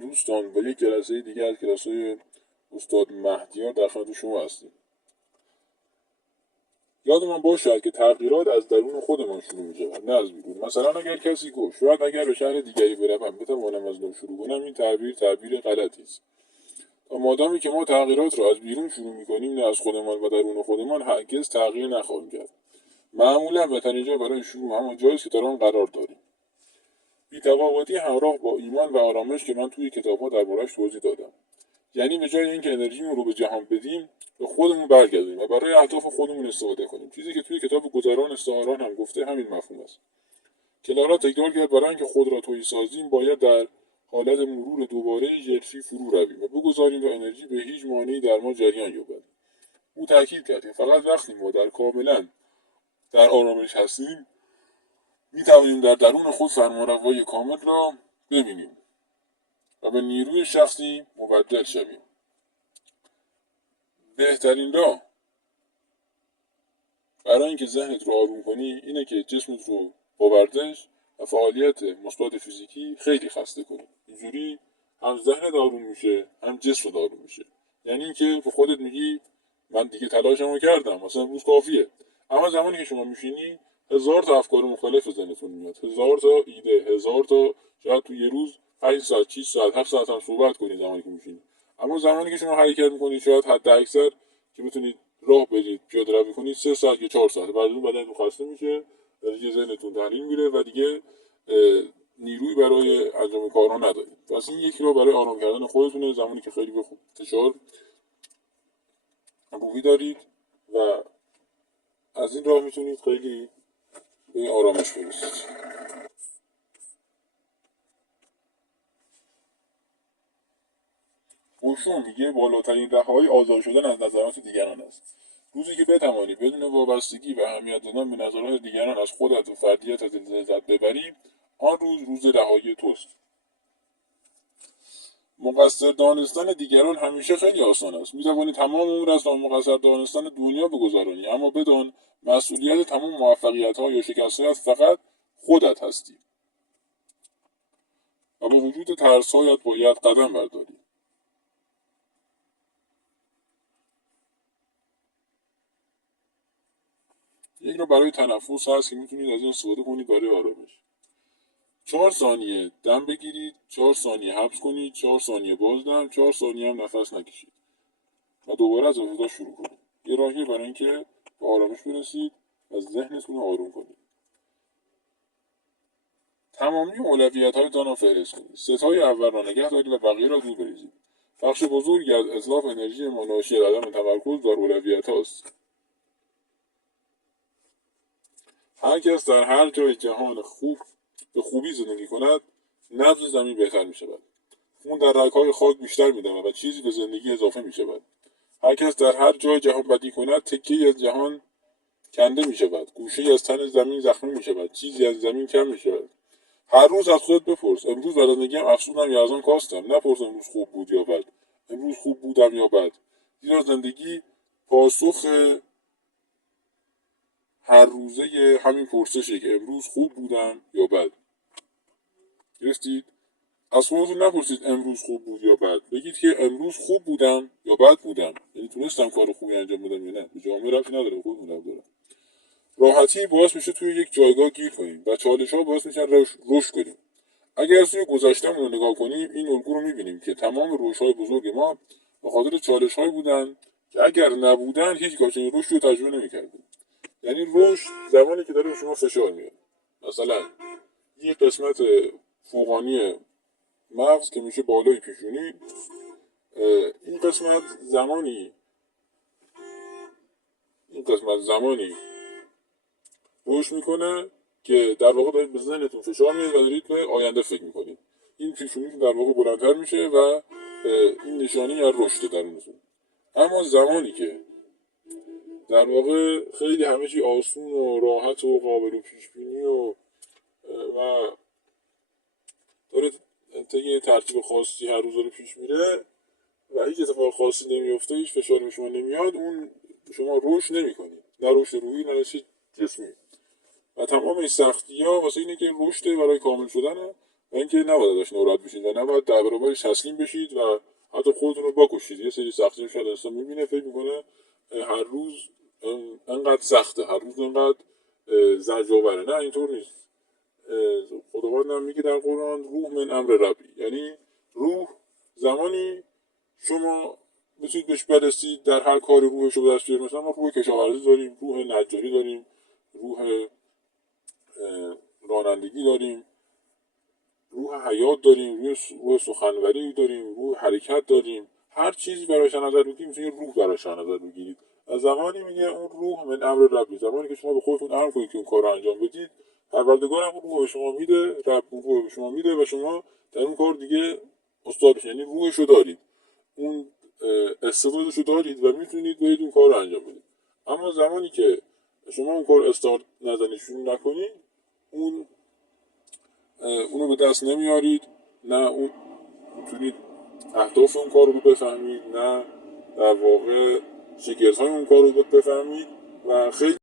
دوستان، با یک جلسه دیگر از کلاس‌های استاد مهدیار در خدمت شما هستیم. یادمان باشد که تغییرات از درون خودمان شروع می‌شود، نه از بیرون. مثلا اگر کسی گفت شاید اگر به شهر دیگری بروم بتوانم از نو شروع کنم، این تعبیر غلطی است. تا مادامی که ما تغییرات را از بیرون شروع می‌کنیم، نه از خودمان و درون خودمان، هرگز تغییر نخواهیم کرد. معمولا بهترین جا برای شروع همان جایی است که در آن قرار داریم. بی‌تفاوتی همراه با ایمان و آرامش که من توی کتاب‌ها درباره‌اش توضیح دادم. یعنی به جای اینکه انرژیمون رو به جهان بدیم، به خودمون برگردیم و برای اهداف خودمون استفاده کنیم. چیزی که توی کتاب گذران استعاران هم گفته همین مفهوم است. کلارا تکرار کرد برای اینکه خود را تویی سازیم باید در حالت مرور دوباره ژرفی فرو رویم و بگذاریم تا انرژی به هیچ مانعی در ما جریان یابد. او تاکید کرد که فقط وقتی ما کاملا در آرامش هستیم میتوانیم در درون خود فرمانروایی کامل را ببینیم و به نیروی شخصی مبدل شویم. بهترین راه برای اینکه ذهنت رو آروم کنی اینه که جسمت رو با ورزش و فعالیت مثبت فیزیکی خیلی خسته کنی. اینجوری هم ذهنت آروم میشه هم جسمت آروم میشه. یعنی اینکه به خودت میگی من دیگه تلاشمو کردم، مثلا امروز کافیه. اما زمانی که شما میشینی 1000 تا افکار مختلف به ذهنتون میاد، 1000 تا ایده، 1000 تا، شاید تو یه روز 5 ساعت، 6 ساعت، 7 ساعت هم صحبت کنید زمانی که میشینی. اما زمانی که شما حرکت میکنید شاید حد اکثر که بتونید راه برید، پیاده روی کنید 3 ساعت یا 4 ساعت، بعد اون بدنتون خسته میشه، دیگه ذهنتون تحلیل میره و دیگه نیروی برای انجام کارها ندارید. پس این یک راه برای آرام کردن خودتونه زمانی که خیلی به فشار روحی دارید و از این راه میتونید خیلی به آرامش برسید. اوشو میگه بالاترین رهایی آزاد شدن از نظرات دیگران است. روزی که بتوانی بدون وابستگی و اهمیت دادن به نظرات دیگران از خودت و فردیتت لذت ببری، آن روز رهایی توست. مقصر دانستن دیگران همیشه خیلی آسان است. میتوانی تمام عمرت را مقصر دانستن دنیا بگذرانی، اما بدان مسئولیت تمام موفقیت‌ها یا شکست‌هایت فقط خودت هستی و با وجود ترس‌هایت باید قدم برداری. یک را برای تنفس هست که میتونید از این استفاده کنید برای آرامش. 4 ثانیه دم بگیرید، 4 ثانیه حبس کنید، 4 ثانیه بازدم، 4 ثانیه هم نفس نکشید و دوباره از ابتدا شروع کنید. یه راهیه برای اینکه به آرامش برسید و ذهنتون رو آروم کنید. تمامی اولویت‌هایتان را فهرست کنید. ستای اول را نگه دارید و بقیه را دور بریزید. بخش بزرگی از اتلاف انرژی ما ناشی از عدم تمرکز بر اولویت‌هاست. هر کس در هر جای جهان به خوبی زندگی کند، نبض زمین بهتر می شود. خون در رگ‌های خاک بیشتر می دود و چیزی به زندگی اضافه می شود. هر کس در هر جای جهان بدی کند، تکه‌ای از جهان کنده می شود. گوشه‌ای از تن زمین زخمی می شود. چیزی از زمین کم می شود. هر روز از خودت بپرس امروز بعد از زندگیم افسردم یا از آن کاستم. نپرس امروز خوب بود یا بد. امروز خوب بودم یا بد. زیرا زندگی پاسخ هر روزه همین پرسشه که امروز خوب بودم یا بد. گرفتید؟ از خودتون نپرسید امروز خوب بود یا بد. بگید که امروز خوب بودم یا بد بودم. یعنی تونستم کار خوبی انجام بدم یا نه. به جامعه ربطی نداره، خودتون ربط داره. راحتی باعث میشه توی یک جایگاه گیر کنیم و چالش‌ها باعث میشن رشد کنیم. اگر سوی گذشته‌مون رو نگاه کنیم، این الگو رو می‌بینیم که تمام رشدهای بزرگ ما به خاطر چالش‌هایی بودن که اگر نبودن هیچ چنین رشدی رو تجربه نمی‌کردیم. یعنی رشد زمانی که داره به شما فشار میاد. مثلا یک قسمت فوقانی مغز که میشه بالای پیشونی، این قسمت زمانی رشد میکنه که در واقع دارید به ذهنتون فشار میاد و دارید به آینده فکر میکنید. این پیشونیتون در واقع بلندتر میشه و این نشانی از رشد درونتون. اما زمانی که در واقع خیلی همه چی آسون و راحت و قابل پیش بینی و داره طی ترتیب خاصی هر روز داره پیش میره و هیچ اتفاق خاصی نمیفته، هیچ فشاری به شما نمیاد، اون شما رشد نمیکنید، نه رشد روحی نه رشد جسمی. و تمام این سختی‌ها واسه اینه که رشد برای کامل شدنه و اینکه نباید ازش ناراحت بشید و نباید در برابرش تسلیم بشید و حتی خودتون رو بکشید. یه سری سختی شاید انسان میبینه فکر میکنه هر روز انقدر سخته، هر روز انقدر زجرآوره. نه اینطور نیست. خداوند هم میگه در قرآن روح من امر ربی، یعنی روح زمانی شما میتونید بهش برسید در هر کاری روحش رو به دست بیارید. مثلا ما روح کشاورزی داریم، روح نجاری داریم، روح رانندگی داریم، روح حیات داریم، روح سخنوری داریم، روح حرکت داریم. هر چیزی براش نظر بگیرید میتونید روح براش نظر بگیرید. از زمانی میگه اون روح من امر ربی، زمانی که شما به خودتون امر کنید که اون کار رو انجام بدید، پروردگار هم روح به شما میده، رب روح به شما میده و شما در اون کار دیگه استاد، یعنی روحشو دارید، اون استعدادشو دارید و میتونید برید اون کار رو انجام بدید. اما زمانی که شما اون کار استارت نزنید، شروع نکنید، اونو به دست نمیارید، نه اون میتونید اهداف اون کار رو بفهمید، نه در واقع شگردهای اون کار رو بفهمید و خیلی